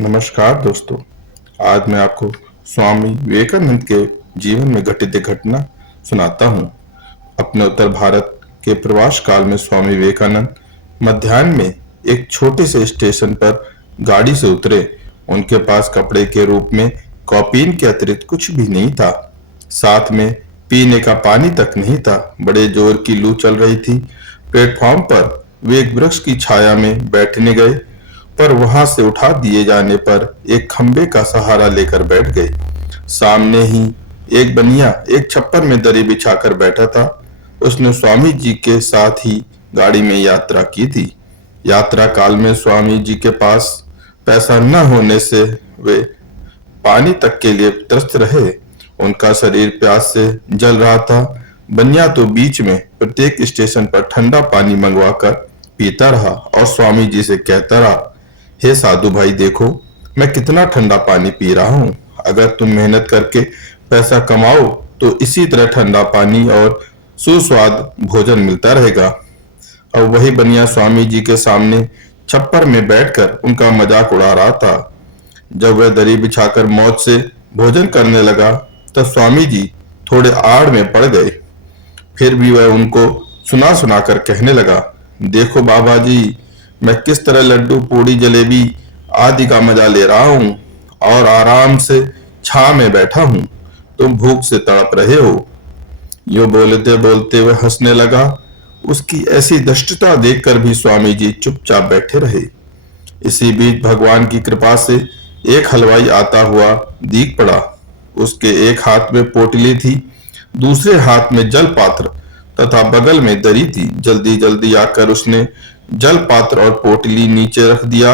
नमस्कार दोस्तों। आज मैं आपको स्वामी विवेकानंद के जीवन में घटित एक घटना सुनाता हूँ। अपने उत्तर भारत के प्रवास काल में स्वामी विवेकानंद मध्याह्न में एक छोटे से स्टेशन पर गाड़ी से उतरे। उनके पास कपड़े के रूप में कॉपीन के अतिरिक्त कुछ भी नहीं था। साथ में पीने का पानी तक नहीं था। बड़े जोर की लू चल रही थी। प्लेटफॉर्म पर वे एक वृक्ष की छाया में बैठने गए, पर वहां से उठा दिए जाने पर एक खंबे का सहारा लेकर बैठ गए। सामने ही एक बनिया एक छप्पर में दरी बिछाकर बैठा था। उसने स्वामी जी के साथ ही गाड़ी में यात्रा की थी। यात्रा काल में स्वामी जी के पास पैसा न होने से वे पानी तक के लिए त्रस्त रहे। उनका शरीर प्यास से जल रहा था। बनिया तो बीच में प्रत्येक स्टेशन पर ठंडा पानी मंगवाकर पीता रहा और स्वामी जी से कहता रहा, हे साधु भाई, देखो मैं कितना ठंडा पानी पी रहा हूँ। अगर तुम मेहनत करके पैसा कमाओ तो इसी तरह ठंडा पानी और सुस्वाद भोजन मिलता रहेगा। अब वही बनिया स्वामी जी के सामने छप्पर में बैठकर उनका मजाक उड़ा रहा था। जब वह दरी बिछाकर मौज से भोजन करने लगा तब स्वामी जी थोड़े आड़ में पड़ गए। फिर भी वह उनको सुना सुना कर कहने लगा, देखो बाबा जी, मैं किस तरह लड्डू पूड़ी जलेबी आदि का मजा ले रहा हूँ और आराम से छां में बैठा हूँ। तुम भूख से तड़प रहे हो। यो बोलते बोलते वह हंसने लगा। उसकी ऐसी दृष्टता देखकर भी स्वामी जी चुपचाप बैठे रहे। इसी बीच भगवान की कृपा से एक हलवाई आता हुआ दिख पड़ा। उसके एक हाथ में पोटली थी, दूसरे हाथ में जल पात्र तथा बगल में दरी थी। जल्दी जल्दी आकर उसने जल पात्र और पोटली नीचे रख दिया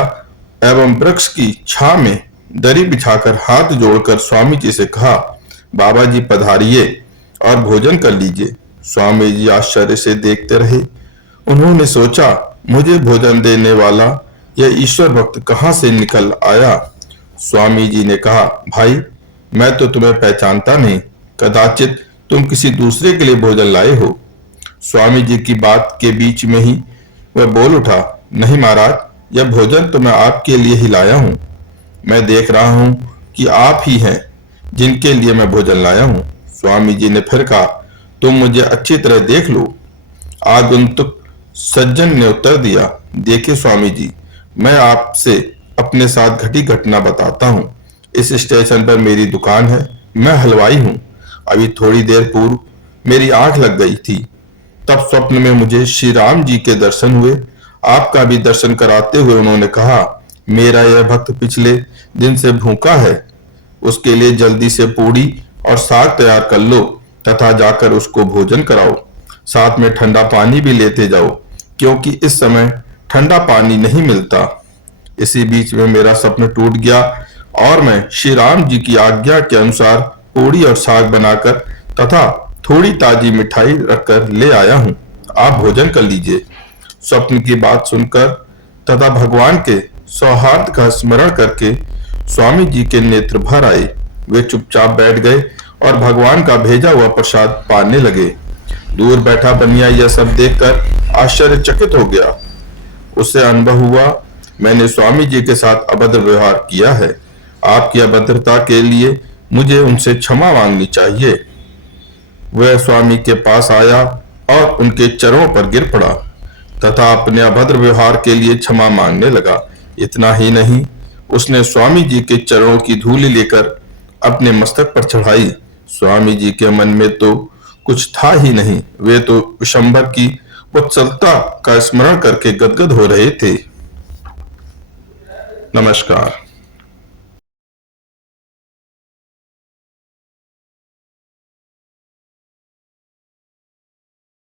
एवं वृक्ष की छां में दरी बिछाकर हाथ जोड़कर स्वामी जी से कहा, बाबा जी पधारिए और भोजन कर लीजिए। स्वामी जी आश्चर्य से देखते रहे। उन्होंने सोचा, मुझे भोजन देने वाला यह ईश्वर भक्त कहाँ से निकल आया। स्वामी जी ने कहा, भाई, मैं तो तुम्हें पहचानता नहीं, कदाचित तुम किसी दूसरे के लिए भोजन लाए हो। स्वामी जी की बात के बीच में ही वह बोल उठा, नहीं महाराज, यह भोजन तो मैं आपके लिए ही लाया हूँ। मैं देख रहा हूँ कि आप ही हैं जिनके लिए मैं भोजन लाया हूँ। स्वामी जी ने फिर कहा, तुम मुझे अच्छी तरह देख लो। आगंतुक सज्जन ने उत्तर दिया, देखिए स्वामी जी, मैं आपसे अपने साथ घटी घटना बताता हूँ। इस स्टेशन पर मेरी दुकान है। मैं हलवाई हूँ। अभी थोड़ी देर पूर्व मेरी आंख लग गई थी। तब स्वप्न में मुझे श्री राम जी के दर्शन हुए। आपका भी दर्शन कराते हुए उन्होंने कहा, मेरा यह भक्त पिछले दिन से भूखा है, उसके लिए जल्दी से पूड़ी और साग तैयार कर लो तथा जाकर उसको भोजन कराओ। साथ में ठंडा पानी भी लेते जाओ, क्योंकि इस समय ठंडा पानी नहीं मिलता। इसी बीच में मेरा स्वप्न टूट गया और मैं श्री राम जी की आज्ञा के अनुसार पूड़ी और साग बनाकर तथा थोड़ी ताजी मिठाई रखकर ले आया हूँ। आप भोजन कर लीजिए। स्वप्न की बात सुनकर तथा भगवान के सौहार्द का स्मरण करके स्वामी जी के नेत्र भर आए। वे चुपचाप बैठ गए और भगवान का भेजा हुआ प्रसाद पाने लगे। दूर बैठा बनिया यह सब देखकर आश्चर्यचकित हो गया। उससे अनुभव हुआ, मैंने स्वामी जी के साथ अभद्र व्यवहार किया है। आपकी अभद्रता के लिए मुझे उनसे क्षमा मांगनी चाहिए। वह स्वामी के पास आया और उनके चरणों पर गिर पड़ा तथा अपने अभद्र व्यवहार के लिए क्षमा मांगने लगा। इतना ही नहीं, उसने स्वामी जी के चरणों की धूली लेकर अपने मस्तक पर चढ़ाई। स्वामी जी के मन में तो कुछ था ही नहीं। वे तो विशंबर की वत्सलता का स्मरण करके गदगद हो रहे थे। नमस्कार।